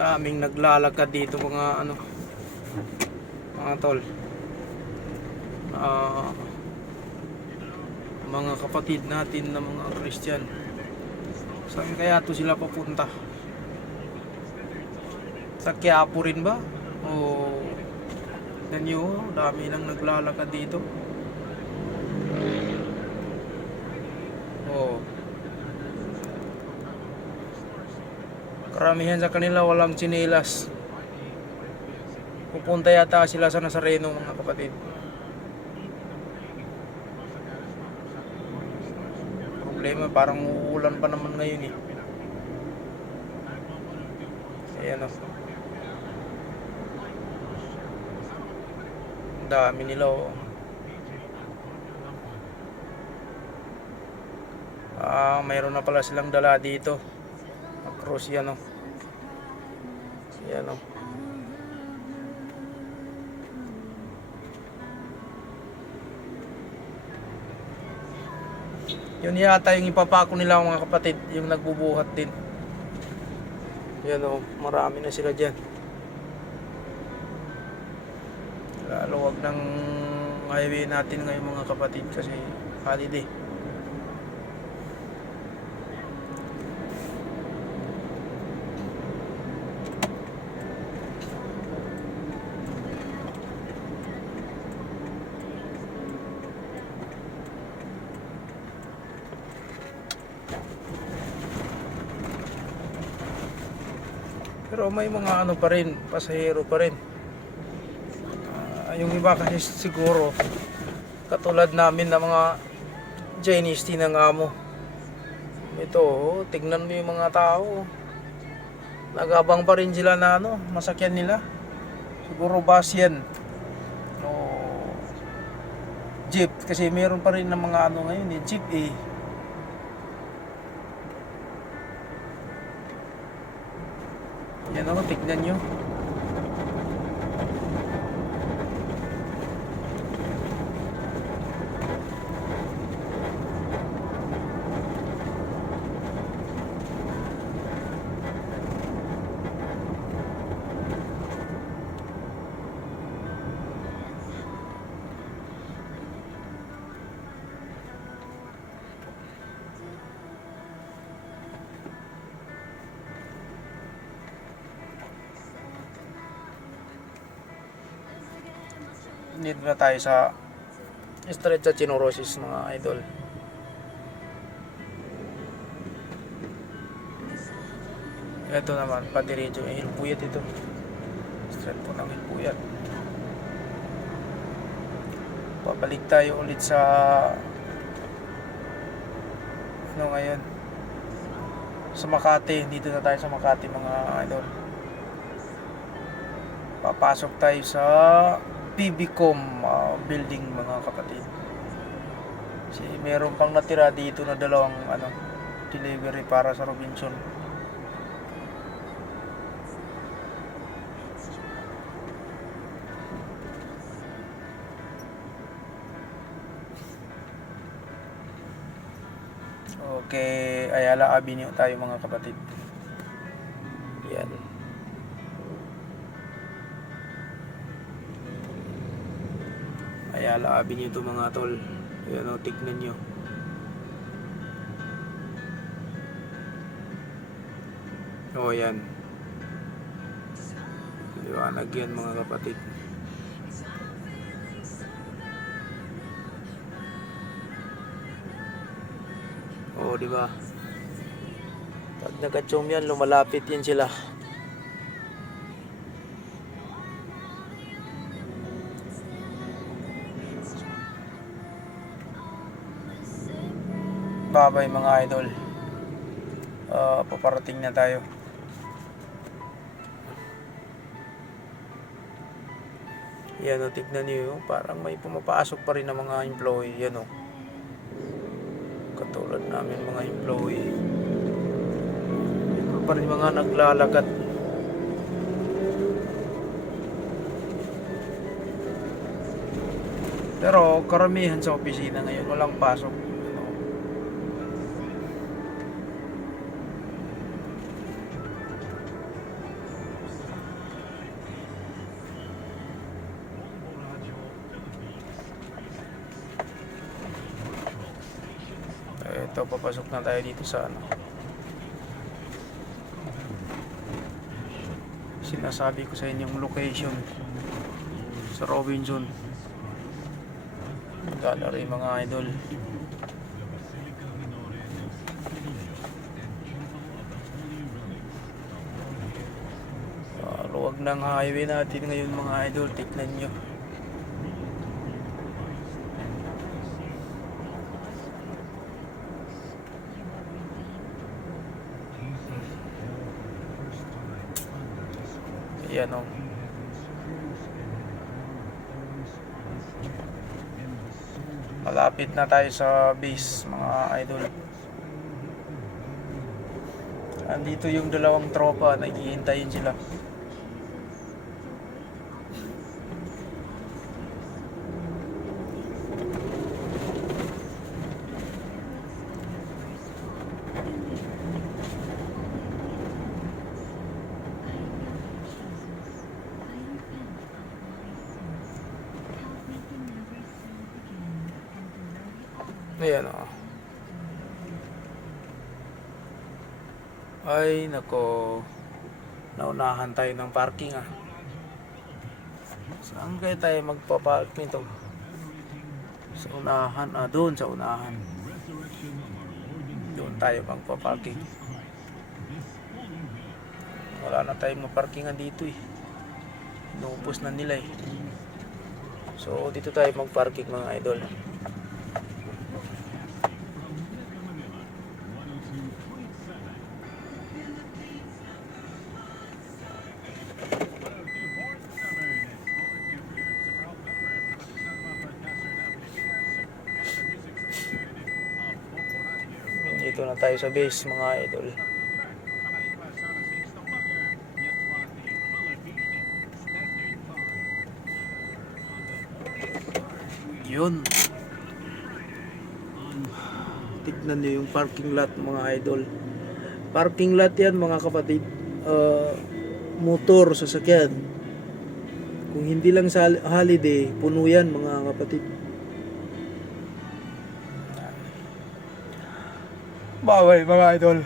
Daming naglalakad dito mga ano, mga tol. Mga kapatid natin na mga Christian. Saan kaya to sila papunta? Sa Quiapo rin ba? O nanyo, dami nang naglalakad dito. Karamihan sa kanila walang tsinelas. Pupunta yata sila sa Nazareno mga kapatid. Problema parang uulan pa naman ngayon eh. Ayan o. Ang dami nila o. Mayroon na pala silang dala dito. Cross yan o. Yan o. Yun yata yung ipapako nila mga kapatid, yung nagbubuhat din. Yan o, marami na sila dyan. Laluwag ng highway natin ngayon mga kapatid kasi holiday. Pero may mga ano pa rin, pasahero pa rin. Yung iba kasi siguro katulad namin na mga Chinese ng amo. Ito, tignan mo yung mga tao. Nagabang pa rin sila na ano, masakyan nila. Siguro bus yan. O jeep kasi meron pa rin ng mga ano ngayon, jeep eh. Yan o, tignan nyo. Dito na tayo sa street sa Chinorosis mga idol. Ito naman patiridyo ng Hilpuyat ito. Street po ng Hilpuyat. Pabalik tayo ulit sa ano ngayon, sa Makati. Dito na tayo sa Makati mga idol. Papasok tayo sa PBCom building mga kapatid. Kasi meron pang natira dito na dalawang ano, delivery para sa Robinson. Okay, Ayala Avenue tayo mga kapatid. Yan. Ayala Avenue ito mga tol. Ayan o, tignan nyo. O yan. Liwanag yan mga kapatid. O diba? Pag nag-zoom yan, lumalapit yan sila. Babay mga idol. Paparating na tayo. Yan o, tignan nyo. Parang may pumapasok pa rin ng mga employee. Yan o. Katulad namin mga employee. Yan pa rin mga naglalakad. Pero karamihan sa opisina ngayon walang pasok. Ito, papasok na tayo dito sa ano. Sinasabi ko sa inyong location sa Robinson Gallery mga idol. Luwag ng highway natin ngayon mga idol, tignan nyo. Ayan o. Malapit na tayo sa base mga idol. Andito yung dalawang tropa, naghihintayin sila. Ayan o. Ay nako, naunahan tayo ng parking ah. Saan kaya tayo magpapark nito? Sa unahan, doon sa unahan. Doon tayo magpaparking. Wala na tayong maparkingan dito eh. Inuubos na nila eh. So dito tayo magparking mga idol. Dito na tayo sa base mga idol. Yun. Tignan nyo yung parking lot mga idol. Parking lot yan mga kapatid. Motor, sasakyan. Kung hindi lang sa holiday, puno yan mga kapatid. Bawal mga idol.